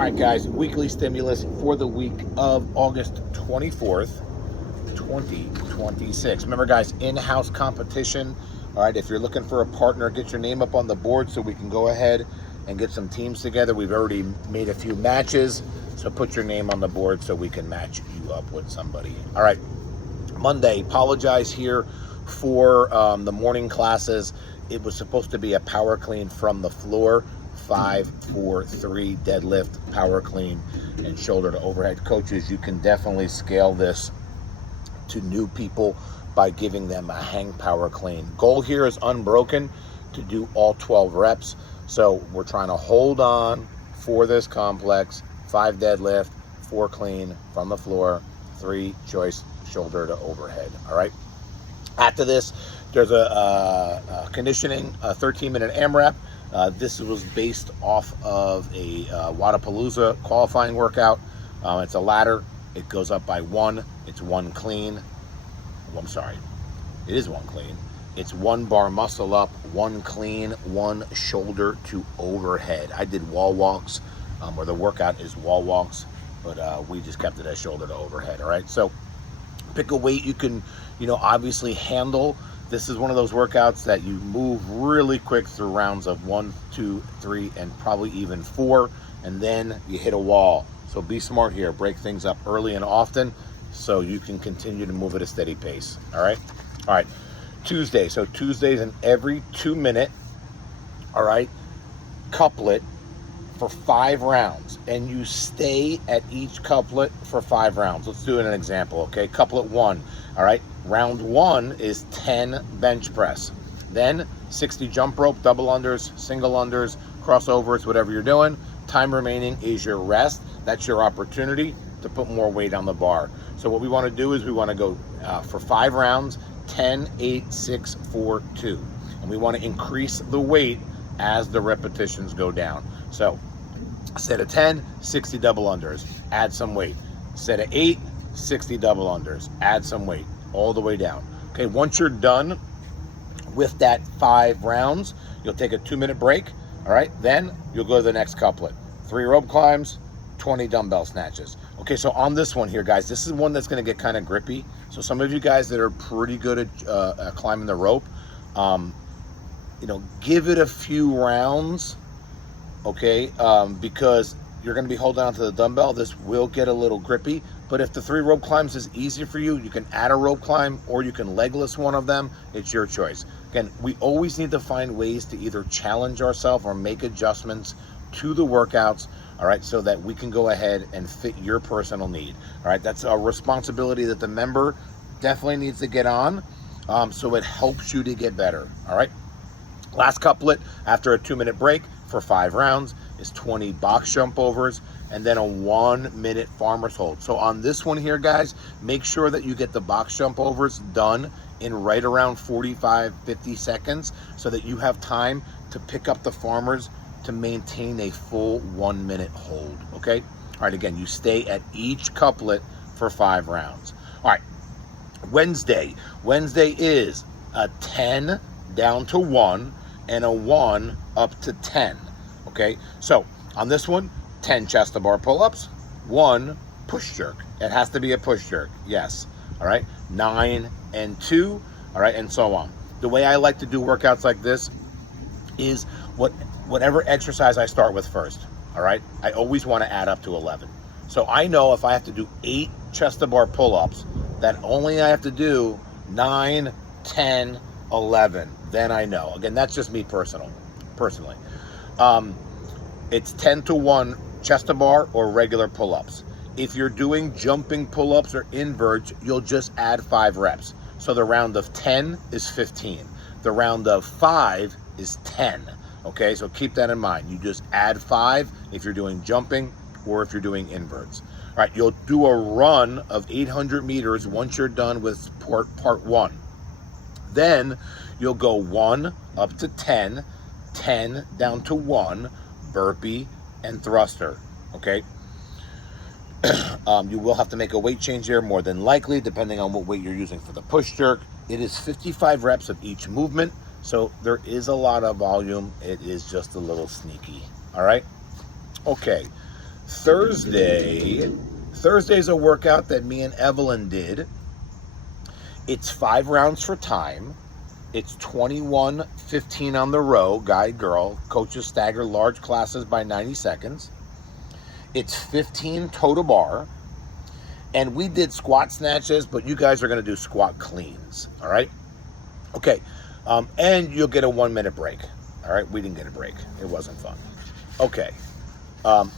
right, guys, weekly stimulus for the week of August 24th, 2026. Remember, guys, in-house competition. All right, if you're looking for a partner, get your name up on the board so we can go ahead and get some teams together. We've already made a few matches, so put your name on the board so we can match you up with somebody. All right, Monday, apologize here for the morning classes. It was supposed to be a power clean from the floor, 5, 4, 3 deadlift, power clean, and shoulder to overhead. Coaches, you can definitely scale this to new people by giving them a hang power clean. Goal here is unbroken to do all 12 reps. So we're trying to hold on for this complex. 5 deadlift, 4 clean from the floor, 3 choice shoulder to overhead. All right. After this, there's a conditioning, a 13-minute AMRAP. This was based off of a Wodapalooza qualifying workout. It's a ladder. It goes up by 1. It's 1 clean. Oh, I'm sorry. It is 1 clean. It's 1 bar muscle up, 1 clean, 1 shoulder to overhead. I did wall walks, where the workout is wall walks, but we just kept it as shoulder to overhead. All right. So pick a weight you can, obviously handle. This is one of those workouts that you move really quick through rounds of 1, 2, 3, and probably even 4, and then you hit a wall. So be smart here. Break things up early and often so you can continue to move at a steady pace. All right. All right. Tuesday. So Tuesdays an every 2-minute, all right, couplet for 5 rounds, and you stay at each couplet for 5 rounds. Let's do an example, okay? Couplet 1, all right? Round 1 is 10 bench press. Then 60 jump rope, double unders, single unders, crossovers, whatever you're doing. Time remaining is your rest. That's your opportunity to put more weight on the bar. So what we want to do is we want to go for 5 rounds, 10, 8, 6, 4, 2. And we want to increase the weight as the repetitions go down. So set of 10, 60 double unders, add some weight. Set of 8, 60 double unders, add some weight, all the way down. Okay, once you're done with that 5 rounds, you'll take a 2-minute break. All right, then you'll go to the next couplet. 3 rope climbs, 20 dumbbell snatches. Okay, so on this one here, guys, this is one that's going to get kind of grippy. So some of you guys that are pretty good at climbing the rope, give it a few rounds, okay, because you're going to be holding on to the dumbbell. This will get a little grippy, but if the 3 rope climbs is easier for you, you can add a rope climb or you can legless one of them. It's your choice. Again, we always need to find ways to either challenge ourselves or make adjustments to the workouts, all right, so that we can go ahead and fit your personal need. All right, that's a responsibility that the member definitely needs to get on, so it helps you to get better. All right, last couplet after a 2-minute break for 5 rounds is 20 box jump overs and then a 1-minute farmer's hold. So on this one here, guys, make sure that you get the box jump overs done in right around 45, 50 seconds so that you have time to pick up the farmers to maintain a full 1-minute hold, okay? All right, again, you stay at each couplet for 5 rounds. All right, Wednesday is a 10 down to 1 and a 1 up to 10, okay? So on this one, 10 chest to bar pull-ups, 1 push jerk. It has to be a push jerk, yes, all right? 9 and 2, all right, and so on. The way I like to do workouts like this is whatever exercise I start with first, all right? I always want to add up to 11. So I know if I have to do 8 chest to bar pull-ups, that only I have to do 9, 10, 11. Then I know. Again, that's just me personally. It's 10 to 1 chest to bar or regular pull-ups. If you're doing jumping pull-ups or inverts, you'll just add 5 reps. So the round of 10 is 15. The round of 5 is 10. Okay, so keep that in mind. You just add 5 if you're doing jumping or if you're doing inverts. All right, you'll do a run of 800 meters once you're done with part 1. Then you'll go 1 up to 10, 10 down to 1, burpee and thruster, okay? You will have to make a weight change here more than likely, depending on what weight you're using for the push jerk. It is 55 reps of each movement, so there is a lot of volume. It is just a little sneaky, all right? Okay, Thursday's a workout that me and Evelyn did. It's 5 rounds for time. It's 21:15 on the row, guy, girl. Coaches stagger large classes by 90 seconds. It's 15 toe to bar. And we did squat snatches, but you guys are going to do squat cleans, all right? Okay, and you'll get a 1-minute break, all right? We didn't get a break. It wasn't fun. Okay,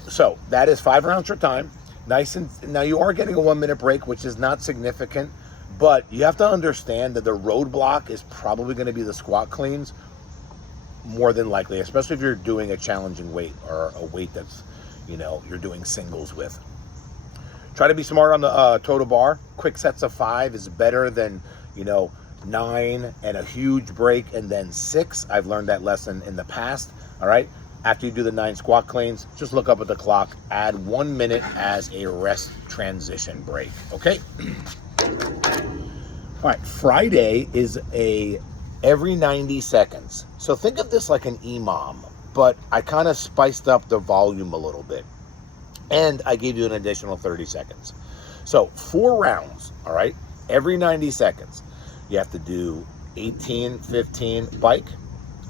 so that is 5 rounds for time. Nice, and now you are getting a 1-minute break, which is not significant, but you have to understand that the roadblock is probably going to be the squat cleans, more than likely, especially if you're doing a challenging weight or a weight that's, you're doing singles with. Try to be smart on the toe to bar. Quick sets of 5 is better than, 9 and a huge break and then 6. I've learned that lesson in the past, all right? After you do the 9 squat cleans, just look up at the clock, add 1 minute as a rest transition break, okay? All right, Friday is every 90 seconds. So think of this like an EMOM, but I kind of spiced up the volume a little bit. And I gave you an additional 30 seconds. So 4 rounds, all right? Every 90 seconds. You have to do 18-15 bike,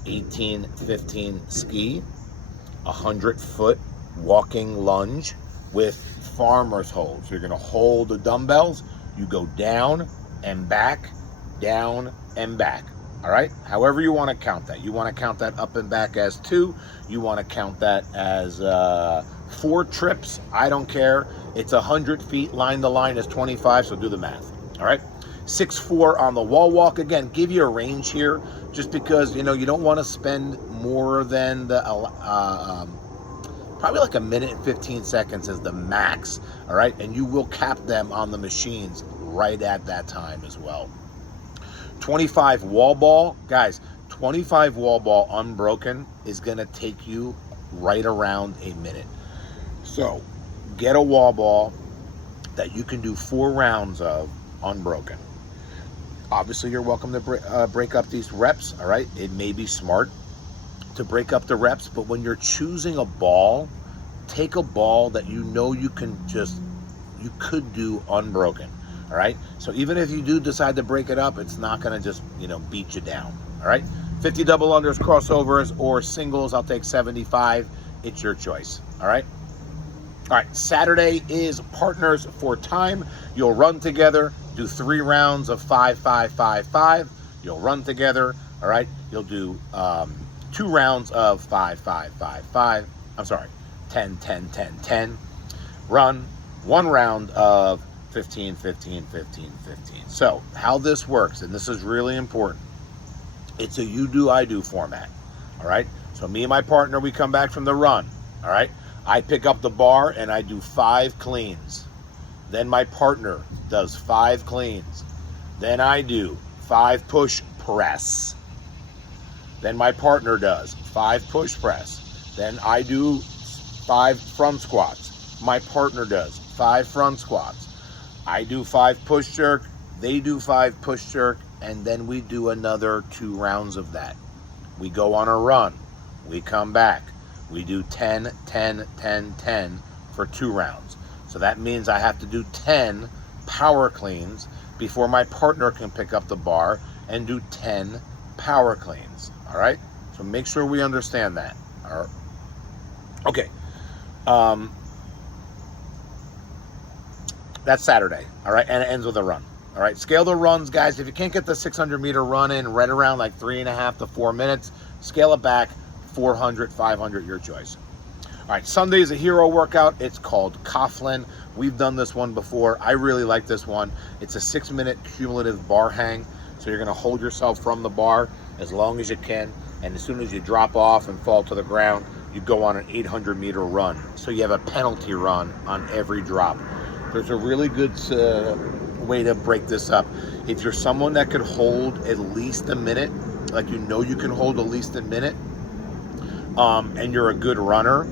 18-15 ski, 100-foot walking lunge with farmer's hold. So you're gonna hold the dumbbells, you go down and back, all right? However you wanna count that. You wanna count that up and back as 2. You wanna count that as 4 trips, I don't care. It's 100 feet, line to line is 25, so do the math, all right? 6-4 on the wall walk. Again, give you a range here, just because, you don't want to spend more than the, probably like 1 minute and 15 seconds is the max, all right? And you will cap them on the machines right at that time as well. 25 wall ball. Guys, 25 wall ball unbroken is gonna take you right around a minute. So get a wall ball that you can do 4 rounds of unbroken. Obviously, you're welcome to break up these reps, all right? It may be smart to break up the reps, but when you're choosing a ball, take a ball that you could do unbroken, all right? So even if you do decide to break it up, it's not gonna just, beat you down, all right? 50 double unders, crossovers, or singles, I'll take 75. It's your choice, all right? All right, Saturday is partners for time. You'll run together, do 3 rounds of 5, 5, 5, 5. You'll run together, all right? You'll do 2 rounds of 5, 5, 5, 5. I'm sorry, 10, 10, 10, 10. Run 1 round of 15, 15, 15, 15. So how this works, and this is really important, it's a you do, I do format, all right? So me and my partner, we come back from the run, all right? I pick up the bar and I do 5 cleans. Then my partner does 5 cleans. Then I do 5 push press. Then my partner does 5 push press. Then I do 5 front squats. My partner does 5 front squats. I do 5 push jerk. They do 5 push jerk. And then we do another 2 rounds of that. We go on a run. We come back. We do 10, 10, 10, 10 for 2 rounds. So that means I have to do 10 power cleans before my partner can pick up the bar and do 10 power cleans, all right? So make sure we understand that. All right. Okay. That's Saturday, all right? And it ends with a run, all right? Scale the runs, guys. If you can't get the 600-meter run in right around like 3.5 to 4 minutes, scale it back, 400, 500, your choice. All right, Sunday is a hero workout. It's called Coughlin. We've done this one before. I really like this one. It's a 6-minute cumulative bar hang. So you're gonna hold yourself from the bar as long as you can. And as soon as you drop off and fall to the ground, you go on an 800-meter run. So you have a penalty run on every drop. There's a really good way to break this up. If you're someone that could hold at least a minute, like you can hold at least a minute, and you're a good runner,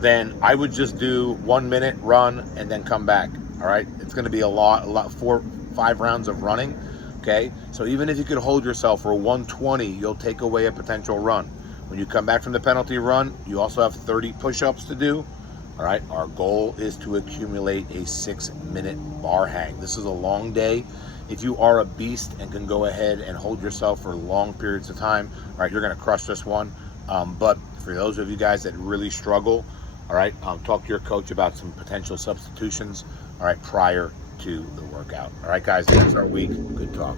then I would just do 1 minute run and then come back. All right, it's going to be a lot, 4, 5 rounds of running. Okay, so even if you could hold yourself for 120, you'll take away a potential run. When you come back from the penalty run, you also have 30 push-ups to do. All right, our goal is to accumulate a 6-minute bar hang. This is a long day. If you are a beast and can go ahead and hold yourself for long periods of time, all right, you're going to crush this one. But for those of you guys that really struggle, all right, talk to your coach about some potential substitutions, all right, prior to the workout. All right, guys, this is our week. Good talk.